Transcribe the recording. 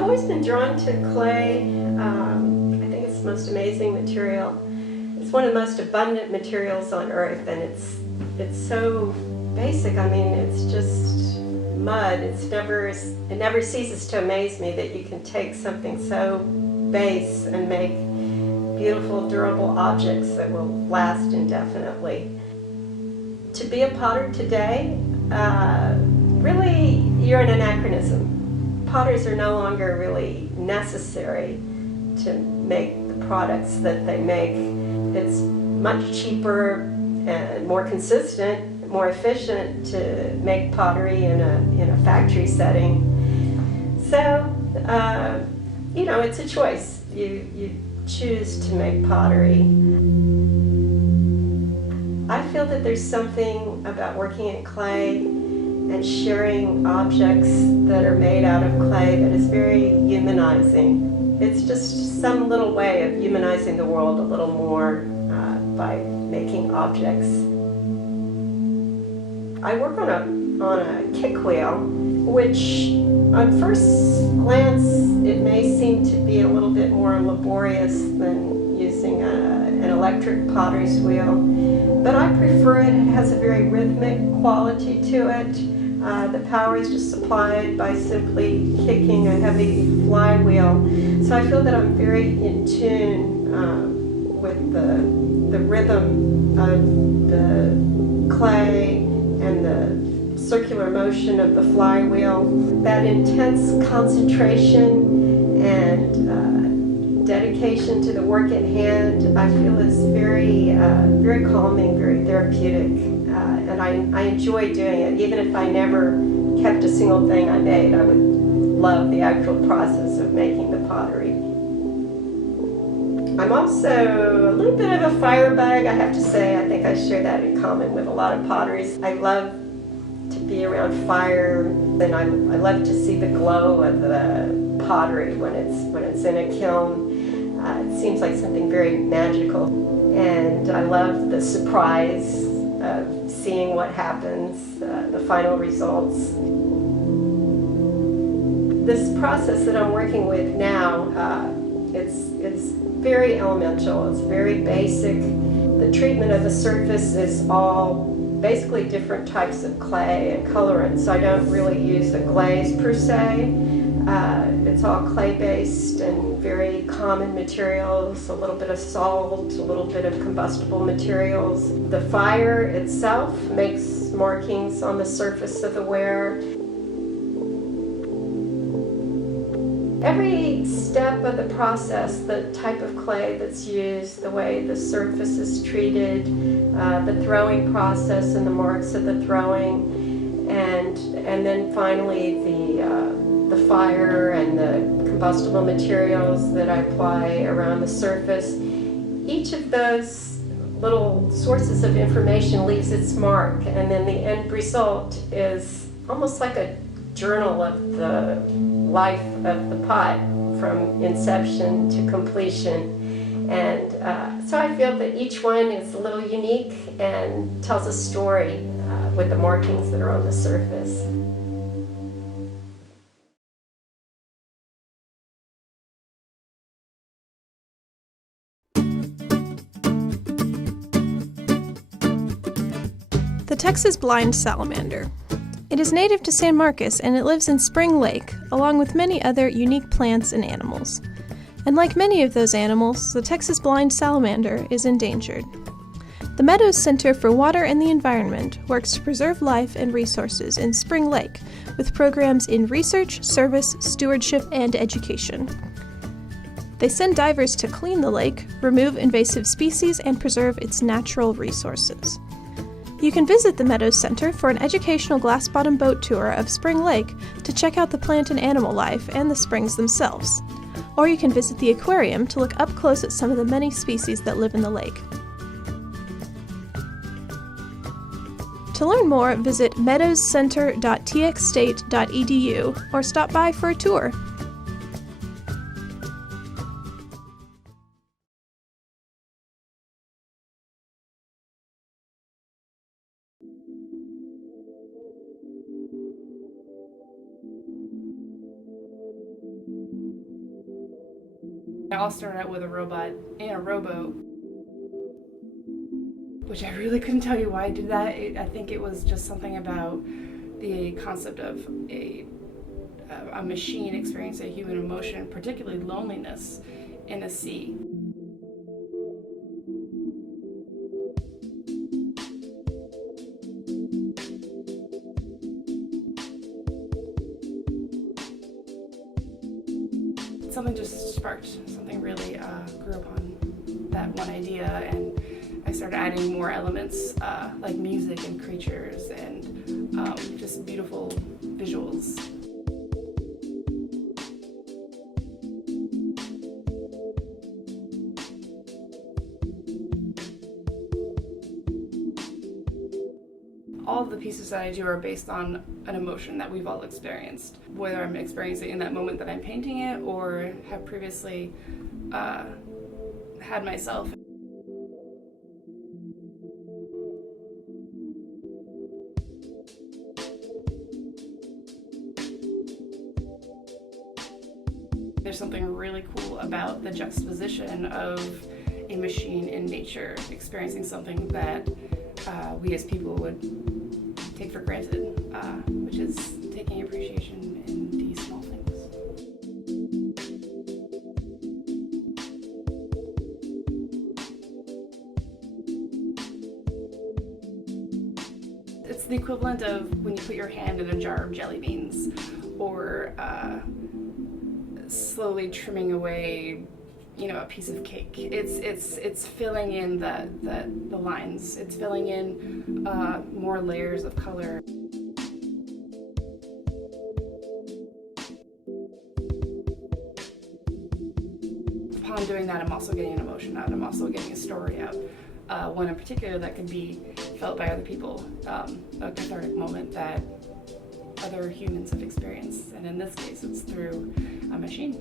I've always been drawn to clay. I think it's the most amazing material. It's one of the most abundant materials on earth, and it's so basic. I mean, it's just mud. It never ceases to amaze me that you can take something so base and make beautiful, durable objects that will last indefinitely. To be a potter today, really, you're an anachronism. Potters are no longer really necessary to make the products that they make. It's much cheaper and more consistent, more efficient to make pottery in a factory setting. So, it's a choice. You choose to make pottery. I feel that there's something about working in clay and sharing objects that are made out of clay that is very humanizing. It's just some little way of humanizing the world a little more by making objects. I work on a kick wheel, which on first glance it may seem to be a little bit more laborious than using an electric potter's wheel, but I prefer it. It has a very rhythmic quality to it. The power is just supplied by simply kicking a heavy flywheel. So I feel that I'm very in tune with the rhythm of the clay and the circular motion of the flywheel. That intense concentration and dedication to the work at hand, I feel is very calming, very therapeutic. And I enjoy doing it. Even if I never kept a single thing I made, I would love the actual process of making the pottery. I'm also a little bit of a firebug, I have to say. I think I share that in common with a lot of potters. I love to be around fire, and I love to see the glow of the pottery when it's in a kiln. It seems like something very magical, and I love the surprise of seeing what happens, the final results. This process that I'm working with now, it's very elemental, it's very basic. The treatment of the surface is all basically different types of clay and colorants, so I don't really use a glaze per se. It's all clay-based and very common materials, a little bit of salt, a little bit of combustible materials. The fire itself makes markings on the surface of the ware. Every step of the process, the type of clay that's used, the way the surface is treated, the throwing process and the marks of the throwing, and then finally the fire and the combustible materials that I apply around the surface. Each of those little sources of information leaves its mark, and then the end result is almost like a journal of the life of the pot from inception to completion. And so I feel that each one is a little unique and tells a story with the markings that are on the surface. The Texas blind salamander. It is native to San Marcos and it lives in Spring Lake, along with many other unique plants and animals. And like many of those animals, the Texas blind salamander is endangered. The Meadows Center for Water and the Environment works to preserve life and resources in Spring Lake with programs in research, service, stewardship, and education. They send divers to clean the lake, remove invasive species, and preserve its natural resources. You can visit the Meadows Center for an educational glass-bottom boat tour of Spring Lake to check out the plant and animal life and the springs themselves. Or you can visit the aquarium to look up close at some of the many species that live in the lake. To learn more, visit meadowscenter.txstate.edu or stop by for a tour. It all started out with a robot and a rowboat, which I really couldn't tell you why I did that. I think it was just something about the concept of a machine experiencing human emotion, particularly loneliness, in a sea. Something just sparked, something really grew upon that one idea, and I started adding more elements like music and creatures and just beautiful visuals. All of the pieces that I do are based on an emotion that we've all experienced, whether I'm experiencing it in that moment that I'm painting it or have previously had myself. There's something really cool about the juxtaposition of a machine in nature experiencing something that we as people would take for granted, which is taking appreciation in these small things. It's the equivalent of when you put your hand in a jar of jelly beans, or slowly trimming away, a piece of cake. It's filling in the lines. It's filling in more layers of color. Upon doing that, I'm also getting an emotion out. I'm also getting a story out. One in particular that can be felt by other people, a cathartic moment that other humans have experienced, and in this case, it's through a machine.